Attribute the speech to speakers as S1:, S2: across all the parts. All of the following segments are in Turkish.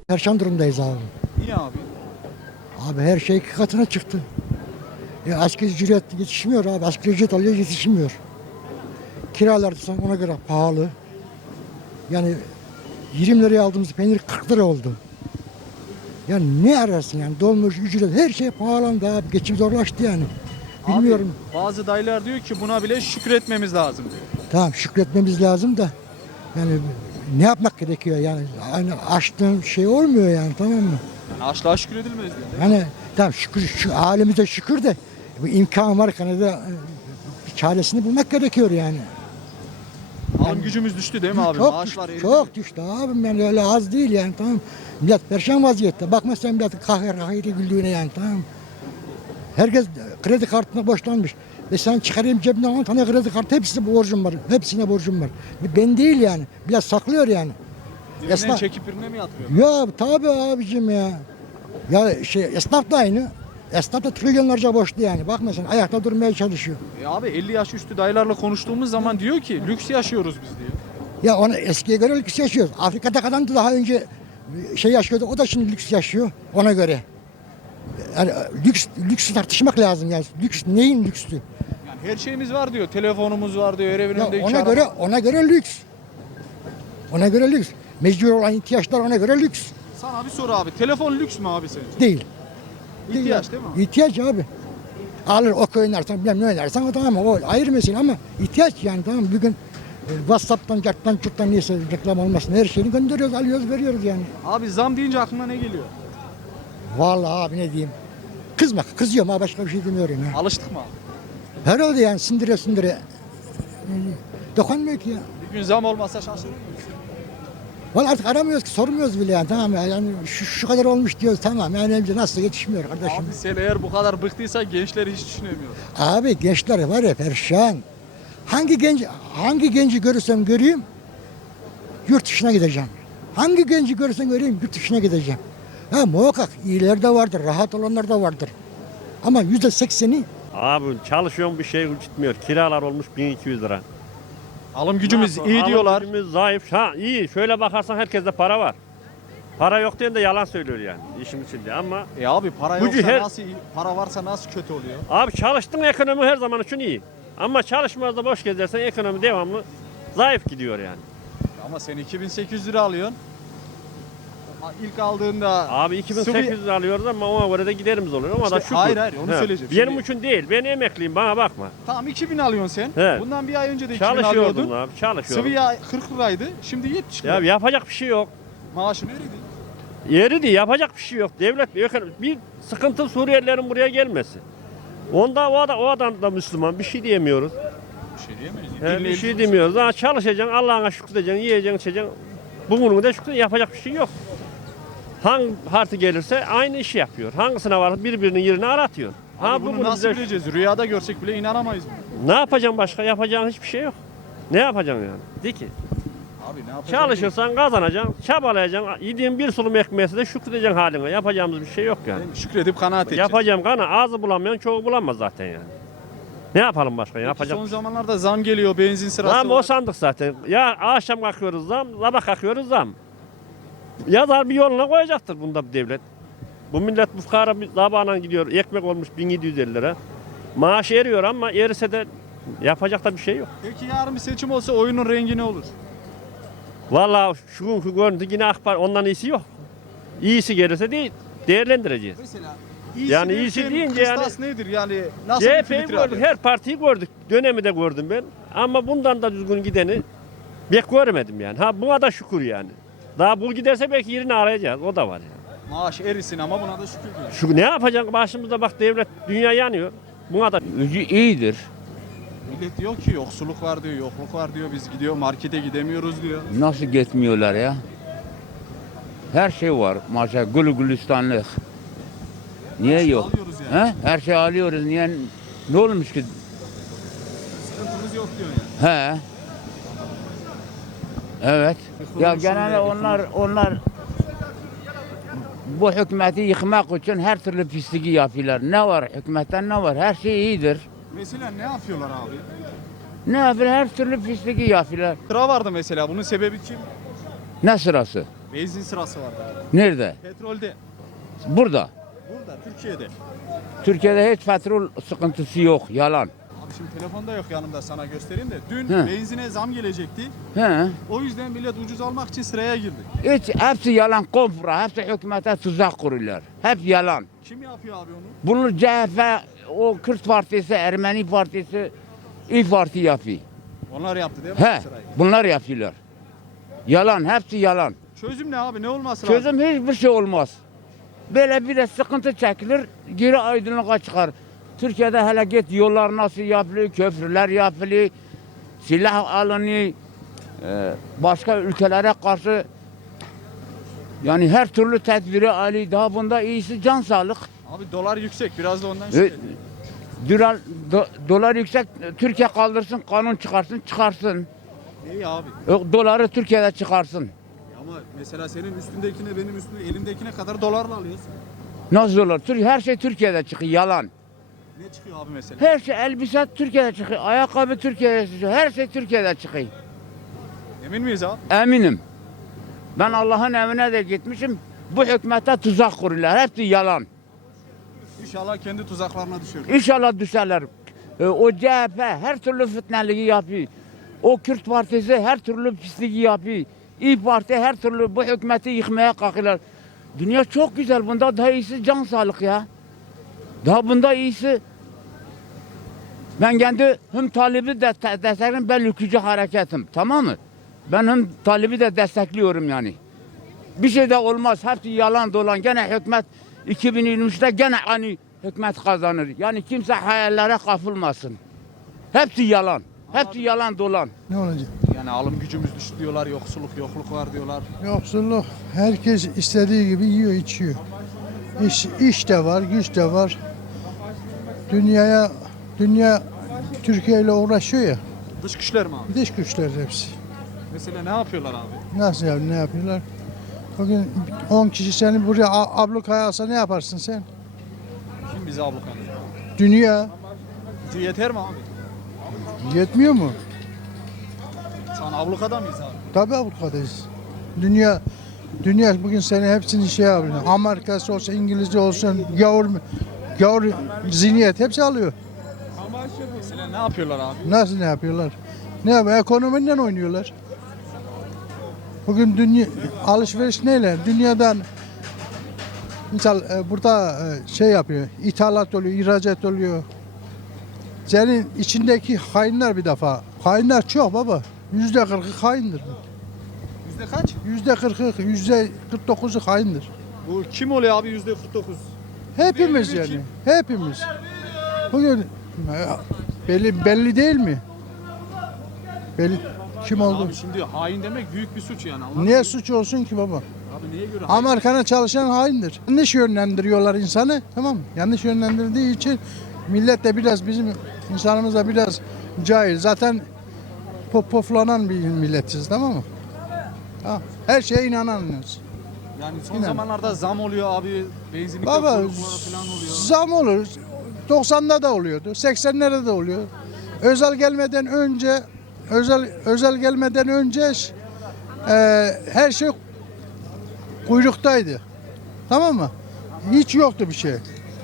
S1: Perşan durumdayız abi.
S2: Niye abi?
S1: Abi her şey iki katına çıktı. Asgari ücret yetişmiyor abi. Asgari ücret alıyor yetişmiyor. Kiralar da ona göre pahalı. Yani 20 liraya aldığımız peynir 40 lira oldu. Yani ne ararsın yani dolmuş ücret her şey pahalandı abi. Geçim zorlaştı yani. Bilmiyorum.
S2: Abi, bazı dayılar diyor ki buna bile şükretmemiz lazım diyor.
S1: Tamam şükretmemiz lazım da yani ne yapmak gerekiyor yani? Hani açtığın şey olmuyor yani tamam mı?
S2: Yani açlığa şükredilmez diyor.
S1: Yani tamam şükür şu halimize şükür de bu imkan var Kanada çaresini bulmak gerekiyor yani.
S2: Alım gücümüz düştü değil mi abi?
S1: Çok
S2: Maaşlar
S1: düştü,
S2: eridi.
S1: çok düştü abim yani öyle az değil yani tamam. Millet perşan vaziyette. Bakma sen millet kahire güldüğüne yani tamam. Herkes kredi kartına borçlanmış. Ve sen çıkarayım cebimden 10 tane kredi kartı hepsine borcum var. Hepsine borcum var. Ben değil yani. Biraz saklıyor yani.
S2: Birinden çekip birine mi yatırıyor?
S1: Ya tabii abicim ya. Ya esnaf da aynı. Esnaf da trilyonlarca borçlu yani. Bakma sen ayakta durmaya çalışıyor.
S2: Abi 50 yaş üstü dayılarla konuştuğumuz zaman diyor ki lüks yaşıyoruz biz diyor.
S1: Ya ona eskiye göre lüks yaşıyoruz. Afrika'da kadar da daha önce yaşıyordu. O da şimdi lüks yaşıyor ona göre. Yani lüks tartışmak lazım yani. Lüks neyin lükstü?
S2: Yani her şeyimiz var diyor. Telefonumuz var diyor. Her evin
S1: Ya
S2: önünde iki
S1: ona
S2: araba.
S1: göre lüks. Ona göre lüks. Mecbur olan ihtiyaçlar ona göre lüks.
S2: Sana bir soru abi. Telefon lüks mü abi sence?
S1: Değil.
S2: İhtiyaç değil mi abi?
S1: İhtiyaç abi. Alır ok oynarsan bilmem ne oynarsan o tamam o ayrı mesele ama ihtiyaç yani tamam bugün WhatsApp'tan, carttan, çurttan neyse reklam olmasın her şeyini gönderiyoruz, alıyoruz, veriyoruz yani.
S2: Abi zam deyince aklına ne geliyor?
S1: Vallahi abi ne diyeyim. Kızıyorum ha başka bir şey demiyorum ya.
S2: Alıştık mı abi?
S1: Herhalde yani sindire. Dokunmuyor ki ya.
S2: Bir gün zam olmasa şaşırır mıyız?
S1: Vallahi artık aramıyoruz ki sormuyoruz bile yani tamam ya. Yani şu kadar olmuş diyoruz tamam yani önce nasıl yetişmiyor kardeşim.
S2: Abi sen eğer bu kadar bıktıysan gençleri hiç düşünemiyor.
S1: Abi gençler var ya perişan. Hangi genci görürsem göreyim yurt dışına gideceğim. Hangi genci görürsem göreyim yurt dışına gideceğim. Ha muhakkak iyiler de vardır, rahat olanlar da vardır. Ama %80'i
S3: Abi çalışıyorum bir şey gitmiyor. Kiralar olmuş 1200 lira.
S2: Alım gücümüz
S3: Nasıl?
S2: iyi diyorlar.
S3: Alım gücümüz zayıf. Ha iyi. Şöyle bakarsan herkeste para var. Para yok diyen de yalan söylüyor yani işin içinde ama
S2: Abi para
S3: Gücü
S2: yoksa
S3: her-
S2: nasıl iyi? Para varsa nasıl kötü oluyor?
S3: abi çalıştın ekonomi her zaman için iyi. Ama çalışmazda boş gezersen ekonomi devamlı zayıf gidiyor yani.
S2: Ama sen 2800 lira alıyorsun. İlk aldığında
S3: Abi 2800 lira alıyoruz ama ona göre de giderimiz oluyor ama da
S2: İşte
S3: şükür.
S2: hayır, onu söyleyeceğim.
S3: Benim
S2: Şimdi-
S3: için değil. Ben emekliyim bana bakma.
S2: Tamam 2000 alıyorsun sen.
S3: He.
S2: Bundan bir ay önce de 2000
S3: Çalışıyordum
S2: alıyordun.
S3: abi çalışıyordum.
S2: Sıvı yağ 40 liraydı. Şimdi 70 lira.
S3: Ya yapacak bir şey yok.
S2: Maaşın eridi.
S3: Yeri değil, yapacak bir şey yok. Devlet bir sıkıntı Suriyelilerin buraya gelmesi. Onda o adam da Müslüman bir şey diyemiyoruz.
S2: Bir şey diyemeyiz.
S3: Bir şey demiyoruz. Ama çalışacaksın, Allah'ına şükredeceksin, yiyeceksin, içeceksin. Bugünün de şükür yapacak bir şey yok. Hangi parti gelirse aynı işi yapıyor. Hangisine var birbirinin yerini aratıyor.
S2: Abi bunu
S3: bugün
S2: nasıl
S3: bize-
S2: bileceğiz? Rüyada görsek bile inanamayız.
S3: Ne yapacaksın başka? Yapacağın hiçbir şey yok. Ne yapacaksın yani? De ki.
S2: Abi ne yapacağız?
S3: Çalışırsan kazanacaksın, çabalayacaksın. Yediğin bir sulum ekmeğe de şükredeceksin haline. Yapacağımız bir şey yok yani.
S2: Şükredip kanaat edeceğiz.
S3: Yapacağım kana ağzı bulamayan çoğu bulamaz zaten yani. Ne yapalım başka?
S2: Peki
S3: Yapacak.
S2: son zamanlarda zam geliyor, benzin sırası
S3: Zam o
S2: var.
S3: sandık zaten. Ya akşam kalkıyoruz zam, sabah kalkıyoruz zam. Yazar bir yoluna koyacaktır bunda bir devlet. Bu millet bu fukara bir zabağına gidiyor. Ekmek olmuş 1750 lira. Maaş eriyor ama erirse de yapacak da bir şey yok.
S2: Peki yarın bir seçim olsa oyunun rengi ne olur?
S3: Vallahi şu günkü görüntü yine AK Parti ondan iyisi yok. İyisi gelirse değil, değerlendireceğiz.
S2: Mesela
S3: Yani iyisi deyince yani-
S2: kıstas nedir? Yani nasıl bir
S3: CHP'yi
S2: filtre
S3: gördük,
S2: alıyor?
S3: her partiyi gördük. Dönemi de gördüm ben. Ama bundan da düzgün gideni pek görmedim yani. Ha buna da şükür yani. Daha bu giderse belki yerini arayacağız. O da var yani.
S2: Maaş erisin ama buna da şükür diyor.
S3: Şu ne yapacaksın? Başımızda bak devlet, dünya yanıyor. Buna da
S4: Gücü iyidir.
S2: Millet diyor ki yoksulluk var diyor, yokluk var diyor. Biz gidiyor markete gidemiyoruz diyor.
S4: Nasıl gitmiyorlar ya? Her şey var. Maşallah gülü gülistanlık. Niye yok?
S2: Alıyoruz yani.
S4: He? Her şey alıyoruz. Niye? Ne olmuş ki?
S2: Sıkıntımız yok diyor yani.
S4: He. Evet. Ya
S2: Yıkılmış
S4: genelde
S2: oluyor,
S4: onlar bu hükümeti yıkmak için her türlü pisliği yapıyorlar. Ne var? Hükümetten ne var? Her şey iyidir.
S2: Mesela ne yapıyorlar abi?
S4: Ne yapıyorlar? Her türlü pisliği yapıyorlar.
S2: Sıra vardı mesela. Bunun sebebi kim?
S4: Ne sırası?
S2: Benzin sırası vardı abi.
S4: Nerede?
S2: Petrolde.
S4: Burada.
S2: Burada Türkiye'de.
S4: Türkiye'de hiç petrol sıkıntısı yok. Yalan.
S2: Abi şimdi telefonda yok yanımda, sana göstereyim de. Dün
S4: He.
S2: benzine zam gelecekti.
S4: He.
S2: O yüzden millet ucuz almak için sıraya girdi.
S4: Hiç hepsi yalan kompra. Hepsi hükümete tuzak kuruyorlar. Hep yalan.
S2: Kim yapıyor abi onu?
S4: Bunu CHP, o Kürt Partisi, Ermeni Partisi, İYİ Parti yapıyor.
S2: Onlar yaptı değil mi
S4: He.
S2: sırayı?
S4: Bunlar yapıyorlar. Yalan. Hepsi yalan.
S2: Çözüm ne abi? Ne olması lazım?
S4: Çözüm hiçbir şey olmaz. Böyle bir de sıkıntı çekilir, geri aydınlığa çıkar. Türkiye'de hele git yollar nasıl yapılıyor, köprüler yapılıyor, silah alınıyor, başka ülkelere karşı yani her türlü tedbiri alıyor. Daha bunda iyisi can sağlık.
S2: Abi dolar yüksek, biraz da ondan
S4: E,
S2: şüpheliyim.
S4: dolar yüksek, Türkiye kaldırsın, kanun çıkarsın.
S2: İyi abi.
S4: Doları Türkiye'de çıkarsın.
S2: Ama mesela senin üstündekine, benim üstümde elimdekine kadar dolarla alıyorsun.
S4: Nasıl olur? Her şey Türkiye'de çıkıyor, yalan.
S2: Ne çıkıyor abi mesela?
S4: Her şey elbise Türkiye'de çıkıyor, ayakkabı Türkiye'de çıkıyor, her şey Türkiye'de çıkıyor.
S2: Emin miyiz abi?
S4: Eminim. Ben Allah'ın evine de gitmişim. Bu hükümete tuzak kuruyorlar. Hepsi yalan.
S2: İnşallah kendi tuzaklarına düşür.
S4: İnşallah düşerler. O CHP her türlü fitneliği yapıyor. O Kürt Partisi her türlü pisliği yapıyor. İYİ Parti her türlü bu hükümeti yıkmaya kalkıyorlar. Dünya çok güzel. Bunda daha iyisi can sağlık ya. Daha bunda iyisi. Ben kendi hem Talib'i de desteklerim, ben ülkücü hareketim. Tamam mı? Ben hem Talib'i de destekliyorum yani. Bir şey de olmaz. Hepsi yalan dolan. Gene hükümet 2023'te gene aynı hükümet kazanır. Yani kimse hayallere kapılmasın. Hepsi yalan. Hepsi yalan dolan.
S5: Ne olacak?
S2: Yani alım gücümüz düştü diyorlar, yoksulluk, yokluk var diyorlar.
S5: Yoksulluk. Herkes istediği gibi yiyor, içiyor. İş de var, güç de var. Dünya Türkiye ile uğraşıyor ya.
S2: Dış güçler mi abi?
S5: Dış güçler hepsi.
S2: Mesela ne yapıyorlar abi?
S5: Nasıl ya, ne yapıyorlar? Bugün 10 kişi seni buraya ablukaya alsa ne yaparsın sen?
S2: Kim bizi ablukanıyor?
S5: Dünya
S2: Gücü yeter mi abi?
S5: yetmiyor mu?
S2: Şu an ablukada mıyız abi?
S5: Tabii ablukadayız. Dünya bugün seni hepsini şey yapıyor. Amerika'sı olsun, İngilizce olsun, gavur zihniyet hepsi alıyor.
S2: Mesela ne yapıyorlar abi?
S5: Nasıl ne yapıyorlar? Ne yapıyor? Ekonomiden oynuyorlar. Bugün dünya alışveriş neyle? Dünyadan misal burada şey yapıyor, ithalat oluyor, ihracat oluyor. Senin içindeki hainler bir defa. Hainler çok baba. %40'ı haindir.
S2: Yüzde kaç?
S5: %40'ı, %49'u haindir.
S2: Bu kim oluyor abi %49?
S5: Hepimiz
S2: %51
S5: yani.
S2: kim?
S5: Hepimiz. Bugün belli değil mi? Belli kim oldu?
S2: Abi şimdi hain demek büyük bir suç yani. Allah
S5: Niye
S2: bilir.
S5: suç olsun ki baba?
S2: Abi neye göre hain?
S5: Amerika'na çalışan haindir. Yanlış yönlendiriyorlar insanı. Tamam mı? Yanlış yönlendirdiği için millet de biraz bizim insanımız da biraz cahil. Zaten poflanan bir milletiz, tamam mı? Tamam. Her şeye inanamıyoruz.
S2: Yani son
S5: İnan.
S2: zamanlarda zam oluyor abi. Benzinlikte
S5: Baba
S2: kuyruklar falan oluyor.
S5: zam olur. 90'da da oluyordu. 80'lerde de oluyor. Özel gelmeden önce her şey kuyruktaydı. Tamam mı? Hiç yoktu bir şey.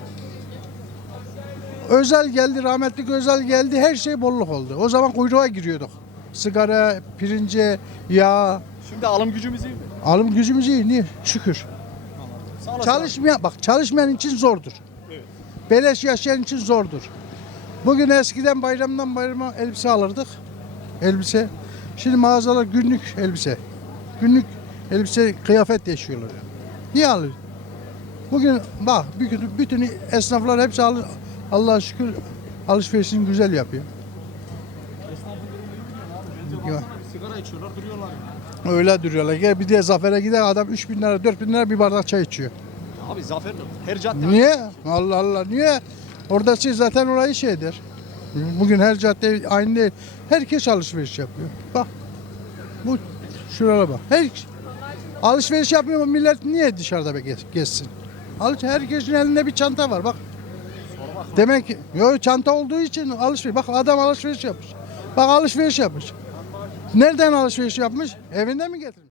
S5: Özel geldi, rahmetli Özel geldi, her şey bolluk oldu. O zaman kuyruğa giriyorduk. Sigara, pirince, yağ,
S2: Şimdi alım gücümüz iyi mi?
S5: alım gücümüz iyi. Niye? Şükür.
S2: Sağ olasın abi.
S5: Çalışmayan için zordur.
S2: Evet.
S5: Beleş yaşayan için zordur. Bugün eskiden bayramdan bayrama elbise alırdık. Elbise. Şimdi mağazalar günlük elbise. Günlük elbise, kıyafet yaşıyorlar. Yani. Niye alıyor? Bugün bak bütün esnaflar hepsi Allah'a şükür alışverişini güzel yapıyor.
S2: Bence baksana bir sigara içiyorlar, duruyorlar. Yani.
S5: Öyle duruyorlar. Gel bir de Zafer'e gider adam 3.000 lira 4.000 lira bir bardak çay içiyor.
S2: Abi zafer her cadde.
S5: Niye? Allah Allah niye? Orada zaten orayı şeydir. Bugün her cadde aynı değil. Herkes alışveriş yapıyor. Bak. Bu şuraya bak. Alışveriş yapmıyor mu millet niye dışarıda gezsin? Herkesin elinde bir çanta var bak. Demek ki çanta olduğu için alışveriş. Bak adam alışveriş yapmış. Bak alışveriş yapmış. Nereden alışveriş yapmış? Evinden mi getirmiş?